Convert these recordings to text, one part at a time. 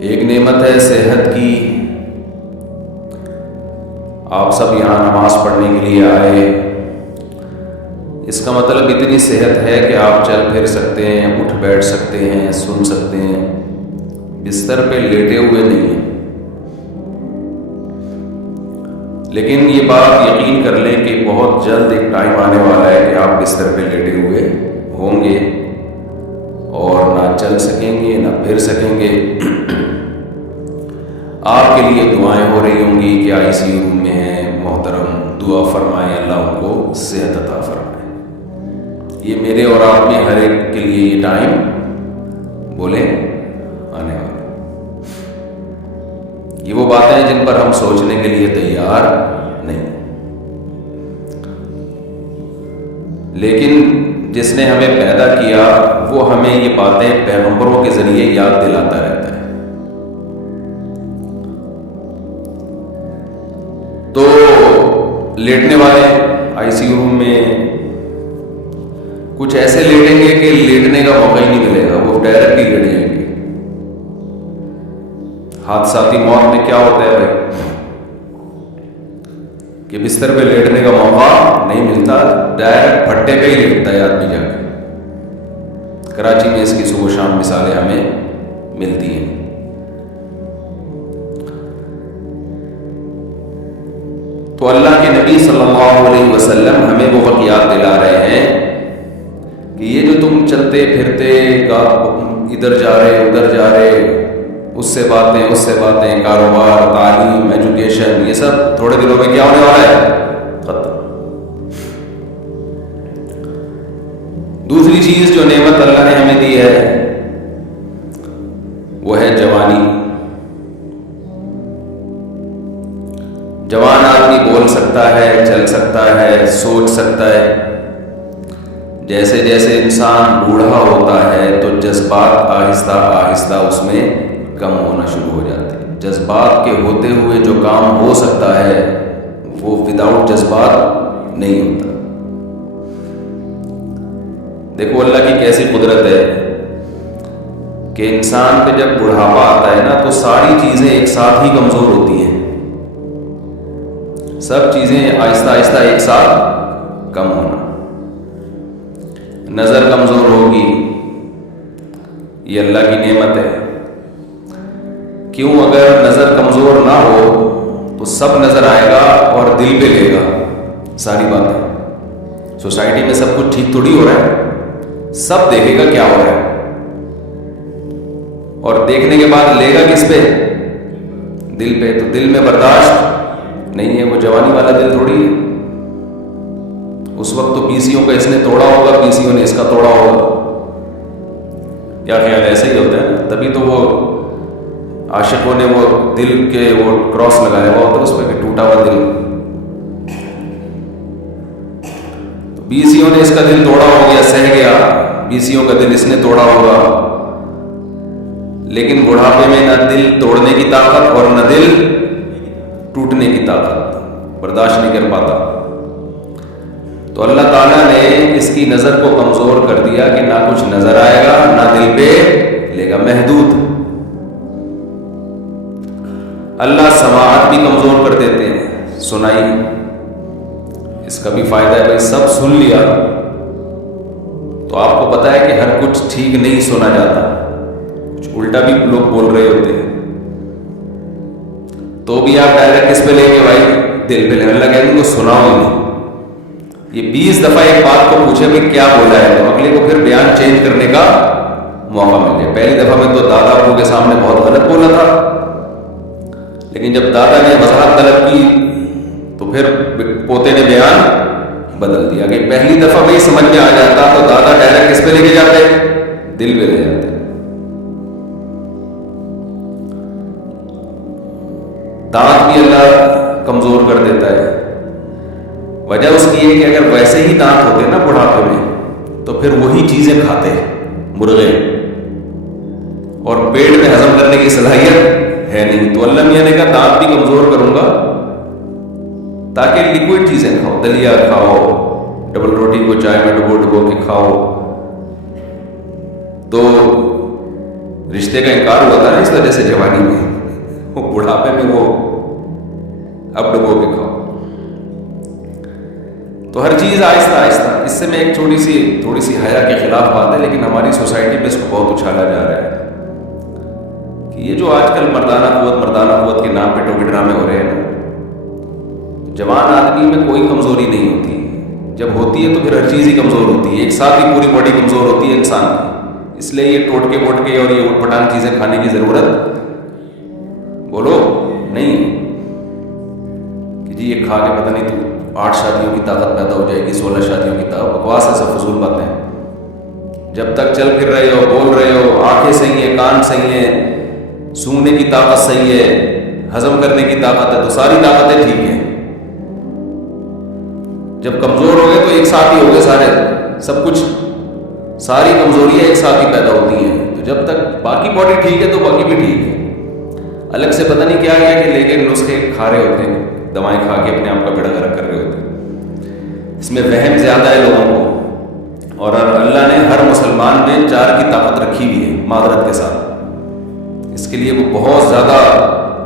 ایک نعمت ہے صحت کی. آپ سب یہاں نماز پڑھنے کے لیے آئے. اس کا مطلب اتنی صحت ہے کہ آپ چل پھر سکتے ہیں, اٹھ بیٹھ سکتے ہیں, سن سکتے ہیں, بستر پہ لیٹے ہوئے نہیں ہیں. لیکن یہ بات یقین کر لیں کہ بہت جلد ایک ٹائم آنے والا ہے کہ آپ بستر پہ لیٹے ہوئے ہوں گے اور نہ چل سکیں گے نہ پھر سکیں گے. آپ کے لیے دعائیں ہو رہی ہوں گی کہ آئی سی یو روم میں ہیں, محترم دعا فرمائیں اللہ ان کو صحت عطا فرمائے. یہ میرے اور آپ میں ہر ایک کے لیے یہ ٹائم بولے آنے والا. یہ وہ باتیں ہیں جن پر ہم سوچنے کے لیے تیار نہیں, لیکن جس نے ہمیں پیدا کیا وہ ہمیں یہ باتیں پیغمبروں کے ذریعے یاد دلاتا رہتا ہے. تو لیٹنے والے آئی سی یو روم میں کچھ ایسے لیٹیں گے کہ لیٹنے کا موقع ہی نہیں ملے گا, وہ ڈائریکٹ ہی لیٹ جائیں گے. حادثاتی موت میں کیا ہوتا ہے بھائی کہ بستر پہ لیٹنے کا موقع نہیں ملتا, ڈائریکٹ پھٹے پہ ہی لیٹتا ہے آدمی جا کے. کراچی میں اس کی صبح شام مثالیں ہمیں ملتی ہیں. تو اللہ کے نبی صلی اللہ علیہ وسلم ہمیں وہ وقت یاد دلا رہے ہیں کہ یہ جو تم چلتے پھرتے ادھر جا رہے ادھر جا رہے, اس سے باتیں, کاروبار, تعلیم, ایجوکیشن, یہ سب تھوڑے دنوں میں کیا ہونے والا ہے, ختم. دوسری چیز جو نعمت اللہ نے ہمیں دی ہے وہ ہے جوانی. جوان آدمی بول سکتا ہے, چل سکتا ہے, سوچ سکتا ہے. جیسے جیسے انسان بوڑھا ہوتا ہے تو جذبات آہستہ آہستہ اس میں کم ہونا شروع ہو جاتے ہیں. جذبات کے ہوتے ہوئے جو کام ہو سکتا ہے وہ وداؤٹ جذبات نہیں ہوتا. دیکھو اللہ کی کیسی قدرت ہے کہ انسان پہ جب بڑھاپا آتا ہے نا تو ساری چیزیں ایک ساتھ ہی کمزور ہوتی ہیں. سب چیزیں آہستہ آہستہ ایک ساتھ کم ہونا. نظر کمزور ہوگی, یہ اللہ کی نعمت ہے. کیوں؟ اگر نظر کمزور نہ ہو تو سب نظر آئے گا اور دل پہ لے گا ساری باتیں. سوسائٹی میں سب کچھ ٹھیک تھوڑی ہو رہا ہے, سب دیکھے گا کیا ہو رہا ہے, اور دیکھنے کے بعد لے گا کس پہ, دل پہ. تو دل میں برداشت نہیں ہے, وہ جوانی والا دل تھوڑی ہے. اس وقت تو پیسیوں کا اس نے توڑا ہوگا, پیسیوں نے اس کا توڑا ہوگا. کیا خیال ہے؟ ایسے ہی ہوتا ہے نا. تبھی تو وہ عاشقوں نے وہ دل کے وہ کراس لگایا ہوا ہوتا ہے اس پہ کہ ٹوٹا ہوا دل. بیسیوں نے اس کا دل توڑا ہو گیا, سہ گیا. بیسیوں کا دل اس نے توڑا ہوگا, لیکن بڑھاپے میں نہ دل توڑنے کی طاقت اور نہ دل ٹوٹنے کی طاقت, برداشت نہیں کر پاتا. تو اللہ تعالیٰ نے اس کی نظر کو کمزور کر دیا کہ نہ کچھ نظر آئے گا نہ دل پہ لے گا, محدود. اللہ سماعت بھی کمزور کر دیتے ہیں, سنائی. اس کا بھی فائدہ ہے بھائی, سب سن لیا تو آپ کو پتا ہے کہ ہر کچھ ٹھیک نہیں سنا جاتا, کچھ الٹا بھی لوگ بول رہے ہوتے ہیں. تو بھی آپ ڈائریکٹ کس پہ لیں گے بھائی, دل پہ لیں. اللہ کہتے ہیں کو سناؤ ہی نہیں. یہ 20 دفعہ ایک بات کو پوچھے بھائی کیا بولا ہے, تو اگلے کو پھر بیان چینج کرنے کا موقع مل جائے. پہلی دفعہ میں تو دادا ابو کے سامنے بہت غلط بولا تھا, لیکن جب دادا نے وضاحت طلب کی تو پھر پوتے نے بیان بدل دیا. کہ پہلی دفعہ وہی سمجھ میں آ جاتا تو دادا ڈائریکٹ کس پہ لے کے جاتے, دل پہ لے جاتے. دانت بھی اللہ کمزور کر دیتا ہے. وجہ اس کی ہے کہ اگر ویسے ہی دانت ہوتے نا بڑھاپے میں تو پھر وہی چیزیں کھاتے مرغے, اور پیٹ میں ہضم کرنے کی صلاحیت ہے نہیں. تو اللہ میاں نے کہا دانت بھی کمزور کروں گا تاکہ لیکوڈ چیزیں کھاؤ, دلیا کھاؤ, ڈبل روٹی کو چائے میں ڈبو ڈبو کے کھاؤ. تو رشتے کا انکار ہوا تھا نا اس وجہ سے جوانی میں، وہ بڑھاپے میں وہ اب ڈبو کے کھاؤ. تو ہر چیز آہستہ آہستہ. اس سے میں ایک تھوڑی سی حیا کے خلاف بات ہے، لیکن ہماری سوسائٹی میں اس کو بہت اچھالا جا رہا ہے کہ یہ جو آج کل مردانہ قوت کے نام پہ ٹوکے ڈرامے ہو رہے ہیں نا، جوان آدمی میں کوئی کمزوری نہیں ہوتی. جب ہوتی ہے تو پھر ہر چیز ہی کمزور ہوتی ہے، ایک ساتھ ہی پوری باڈی کمزور ہوتی ہے انسان کی. اس لیے یہ ٹوٹکے ووٹکے اور یہ اٹ پٹانگ چیزیں کھانے کی ضرورت بولو نہیں کہ جی یہ کھا کے پتہ نہیں تو 8 شادیوں کی طاقت پیدا ہو جائے گی، 16 شادیوں کی طاقت. بکواس ہے، سب فضول باتیں. جب تک چل پھر رہے ہو، بول رہے ہو، آنکھیں صحیح ہیں، کان صحیح ہیں، سونگنے کی طاقت صحیح ہے، ہضم کرنے کی طاقت ہے، تو ساری طاقتیں ٹھیک ہیں. جب کمزور ہو گئے تو ایک ساتھ ہی ہو گئے سارے، سب کچھ ساری کمزوریاں ایک ساتھ ہی پیدا ہوتی ہیں. تو جب تک باقی باڈی ٹھیک ہے تو باقی بھی ٹھیک ہے. الگ سے پتہ نہیں کیا ہے کہ لے کے نسخے کھا رہے ہوتے ہیں، دوائیں کھا کے اپنے آپ کا بیڑا گرک کر رہے ہوتے ہیں. اس میں وہم زیادہ ہے لوگوں کو. اور اللہ نے ہر مسلمان میں 4 کی طاقت رکھی ہوئی ہے معذرت کے ساتھ. اس کے لیے وہ بہت زیادہ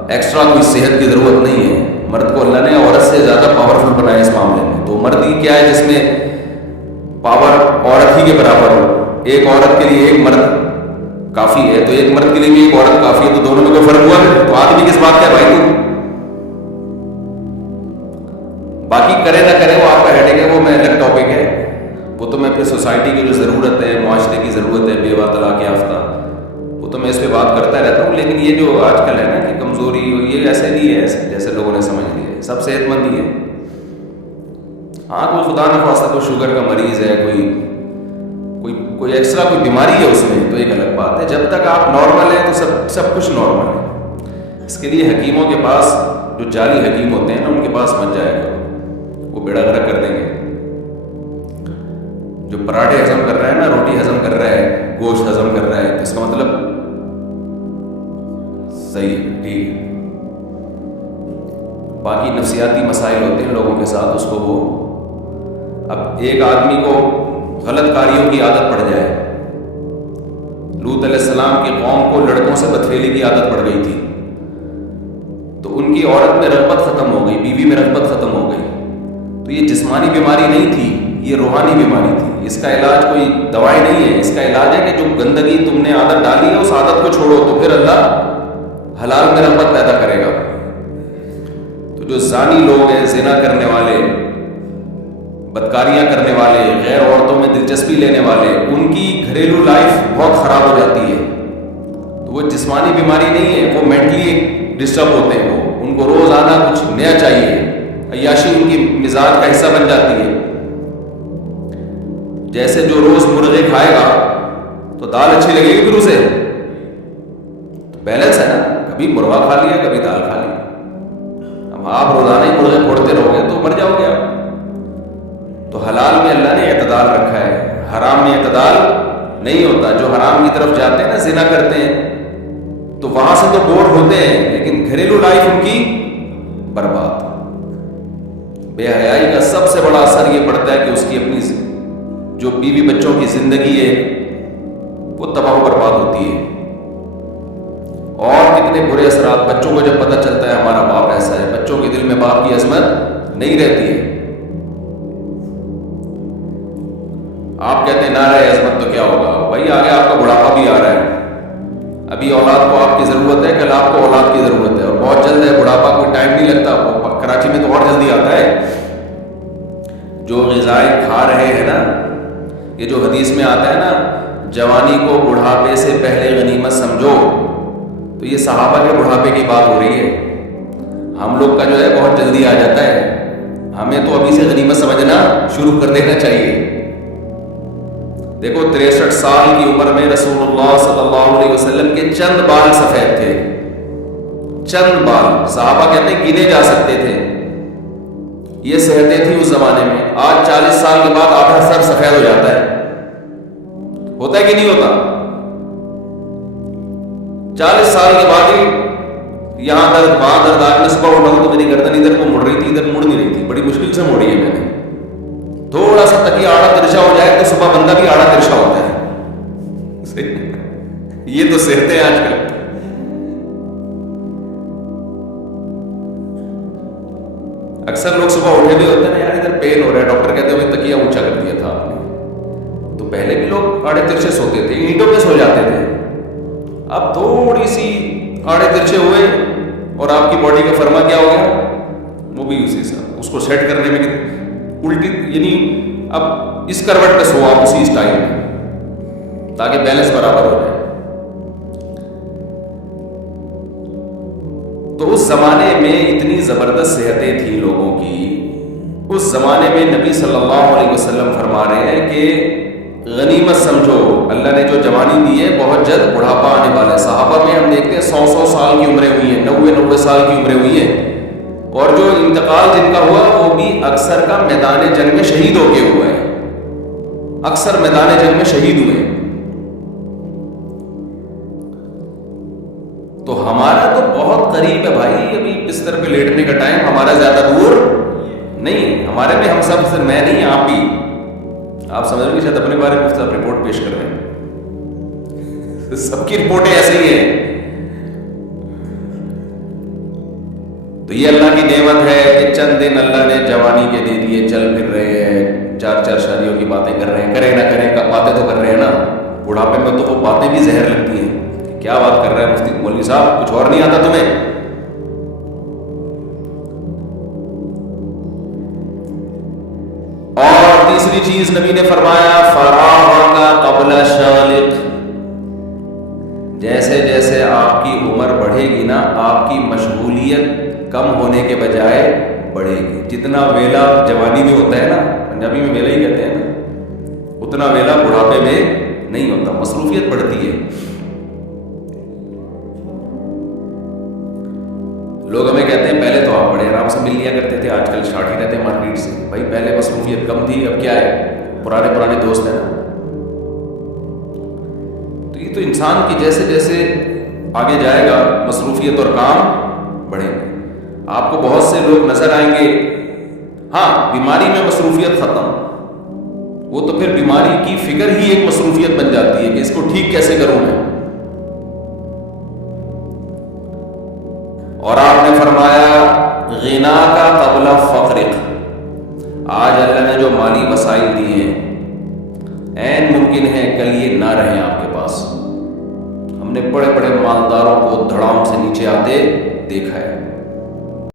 ایکسٹرا کوئی صحت کی ضرورت نہیں ہے. مرد کو اللہ نے عورت سے زیادہ پاورفل بنایا اس معاملے میں. تو مرد ہی کیا ہے جس میں پاور عورت ہی کے برابر ہو. ایک عورت کے لیے ایک مرد کافی ہے، تو ایک مرد کے لیے بھی ایک عورت کافی ہے. تو دونوں میں کوئی فرق ہوا ہے؟ تو آدمی کس بات کا ہے بھائی؟ باقی کرے نہ کرے وہ آپ کا ہیڈک ہے، وہ میں الگ ٹاپک ہے. وہ تو میں پھر سوسائٹی کی جو ضرورت ہے، معاشرے کی ضرورت ہے، بیوہ طلاق یافتہ، وہ تو میں اس پہ بات کرتا رہتا ہوں. لیکن یہ جو آج کل ہے نا کہ کمزوری، یہ ایسے نہیں ہے جیسے لوگوں نے سمجھ لیا ہے. سب صحت مند ہی ہے. ہاں کوئی خدا نہ خواستہ کوئی شوگر کا مریض ہے، کوئی ایکسٹرا کوئی بیماری ہے اس میں، تو ایک الگ بات ہے. جب تک آپ نارمل ہیں تو سب کچھ نارمل ہے. اس کے لیے حکیموں کے پاس، جو جعلی حکیم ہوتے ہیں نا، ان کے پاس مت جائے گا، وہ بیڑا گرک کر دیں گے. جو پراٹھے ہضم کر رہا ہے نا، روٹی ہضم کر رہا ہے، گوشت ہضم کر رہا ہے، تو اس کا مطلب صحیح ٹھیک ہے. باقی نفسیاتی مسائل ہوتے ہیں لوگوں کے ساتھ، اس کو وہ اب ایک آدمی کو غلط کاریوں کی عادت پڑ جائے. لوط علیہ السلام کی قوم کو لڑکوں سے بدفعلی کی عادت پڑ گئی تھی، تو ان کی عورت میں رغبت ختم ہو گئی، بیوی میں رغبت ختم ہو گئی. تو یہ جسمانی بیماری نہیں تھی، یہ روحانی بیماری تھی. اس کا علاج کوئی دوائی نہیں ہے. اس کا علاج ہے کہ جو گندگی تم نے عادت ڈالی ہے اس عادت کو چھوڑو، تو پھر اللہ حلال میں رغبت پیدا کرے گا. تو جو زانی لوگ ہیں، زنا کرنے والے، بدکاریاں کرنے والے، غیر عورتوں میں دلچسپی لینے والے، ان کی گھریلو لائف بہت خراب ہو جاتی ہے. تو وہ جسمانی بیماری نہیں ہے، وہ مینٹلی ڈسٹرب ہوتے ہیں. ان کو روزانہ کچھ نیا چاہیے. عیاشی ان کی مزاج کا حصہ بن جاتی ہے. جیسے جو روز مرغے کھائے گا تو دال اچھی لگے گی پھر اسے. بیلنس ہے نا، کبھی مرغا کھا لیا، کبھی دال کھا لی. اب آپ روزانہ ہی مرغے پھوڑتے رہو گے تو مر جاؤ گے آپ. تو حلال میں اللہ نے اعتدال رکھا ہے، حرام میں اعتدال نہیں ہوتا. جو حرام کی طرف جاتے ہیں نا، زنا کرتے ہیں، تو وہاں سے تو بور ہوتے ہیں، لیکن گھریلو لائف ان کی برباد. بے حیائی کا سب سے بڑا اثر یہ پڑتا ہے کہ اس کی اپنی جو بیوی بچوں کی زندگی ہے وہ تباہ و برباد ہوتی ہے. اور کتنے برے اثرات بچوں کو جب پتہ چلتا ہے ہمارا باپ ایسا ہے، بچوں کے دل میں باپ کی عظمت نہیں رہتی ہے. آپ کہتے ہیں نعرہ عظمت تو کیا ہوگا بھائی، آگے آپ کا بڑھاپا بھی آ رہا ہے. ابھی اولاد کو آپ کی ضرورت ہے، کل آپ کو اولاد کی ضرورت ہے، اور بہت جلد ہے. بڑھاپا کوئی ٹائم نہیں لگتا. کراچی میں تو اور جلدی آتا ہے. جو غذائیں کھا رہے ہیں نا، یہ جو حدیث میں آتا ہے نا، جوانی کو بڑھاپے سے پہلے غنیمت سمجھو، تو یہ صحابہ کے بڑھاپے کی بات ہو رہی ہے. ہم لوگ کا جو ہے بہت جلدی آ جاتا ہے. ہمیں تو ابھی سے غنیمت سمجھنا شروع کر دینا چاہیے. دیکھو 63 سال کی عمر میں رسول اللہ صلی اللہ علیہ وسلم کے چند بال سفید تھے. چند بال، صحابہ کہتے ہیں گنے جا سکتے تھے. یہ صحتیں تھیں اس زمانے میں. آج 40 سال کے بعد آدھا سر سفید ہو جاتا ہے. ہوتا ہے کہ نہیں ہوتا؟ 40 سال کے بعد ہی یہاں درد وہاں درد. آج میں صبح اٹھا ہوں تو میری گردن ادھر کو مڑ رہی تھی، ادھر مڑ نہیں رہی تھی. بڑی مشکل سے موڑی ہے میں نے. تھوڑا سا تکیہ آڑا ترچھا ہو جائے تو صبح بندہ بھی آڑا ترچھا ہوتا ہے. یہ تو صحتیں آج کل. اکثر لوگ صبح اٹھے بھی ہوتے ہیں نا یار ادھر پین ہو رہا ہے, ڈاکٹر کہتے ہیں تکیہ اونچا کر دیا تھا آپ نے. تو پہلے بھی لوگ آڑے ترچھے سوتے تھے, اینٹوں پہ سو جاتے تھے. اب تھوڑی سی آڑے ترچھے ہوئے اور آپ کی باڈی کا فرما کیا ہو گیا, وہ بھی اسی سے اس کو سیٹ کرنے میں الٹی, یعنی اب اس کروٹ پہ سو آپ اسی اسٹائل میں تاکہ بیلنس برابر ہو جائے. تو اس زمانے میں اتنی زبردست صحتیں تھیں لوگوں کی. اس زمانے میں نبی صلی اللہ علیہ وسلم فرما رہے ہیں کہ غنیمت سمجھو, اللہ نے جو جوانی دی ہے بہت جلد بڑھاپا آنے والا ہے. صحابہ میں ہم دیکھتے ہیں 100 سال کی عمریں ہوئی ہیں, 90 سال کی عمریں ہوئی ہیں, اور جو انتقال جن کا ہوا وہ بھی اکثر کا میدان جنگ میں شہید ہو کے ہوا ہے. اکثر میدان جنگ میں شہید ہوئے. تو ہمارا تو بہت قریب ہے بھائی, ابھی بستر پہ لیٹنے کا ٹائم ہمارا زیادہ دور نہیں. ہمارے میں ہم سب سے, میں نہیں آپ بھی, آپ سمجھ رہے شاید اپنے بارے میں مختلف رپورٹ پیش کر رہے ہیں, سب کی رپورٹیں ایسے ہی ہیں. تو یہ اللہ کی نعمت ہے کہ چند دن اللہ نے جوانی کے دے دیے, چل پھر رہے ہیں, 4 شادیوں کی باتیں کر رہے ہیں. کرے نہ کرے باتیں تو کر رہے ہیں نا. بڑھاپے میں تو وہ باتیں بھی زہر لگتی ہیں. کیا بات کر رہے ہیں مفتی مولوی صاحب, کچھ اور نہیں آتا تمہیں؟ اور تیسری چیز نبی نے فرمایا فراغ قبل شغلک, جیسے جیسے آپ کی عمر بڑھے گی نا آپ کی مشغولیت کم ہونے کے بجائے بڑھے گی. جتنا ویلا جوانی میں ہوتا ہے نا, پنجابی میں ویلا ہی کہتے ہیں نا, اتنا ویلا بڑھاپے میں نہیں ہوتا, مصروفیت بڑھتی ہے. لوگ ہمیں کہتے ہیں پہلے تو آپ بڑے آرام سے مل لیا کرتے تھے, آج کل شارٹ ہی رہتے ہیں مارکیٹ سے. بھائی پہلے مصروفیت کم تھی, اب کیا ہے, پرانے دوست ہیں نا. تو یہ تو انسان کی جیسے جیسے آگے جائے گا مصروفیت اور کام بڑھیں گے. آپ کو بہت سے لوگ نظر آئیں گے, ہاں بیماری میں مصروفیت ختم, وہ تو پھر بیماری کی فکر ہی ایک مصروفیت بن جاتی ہے کہ اس کو ٹھیک کیسے کروں میں. اور آپ نے فرمایا غنا کا قبل فقرک, آج اللہ نے جو مالی وسائل دیے ہیں عین ممکن ہے کل یہ نہ رہیں آپ کے پاس. ہم نے بڑے بڑے مالداروں کو دھڑام سے نیچے آتے دیکھا ہے.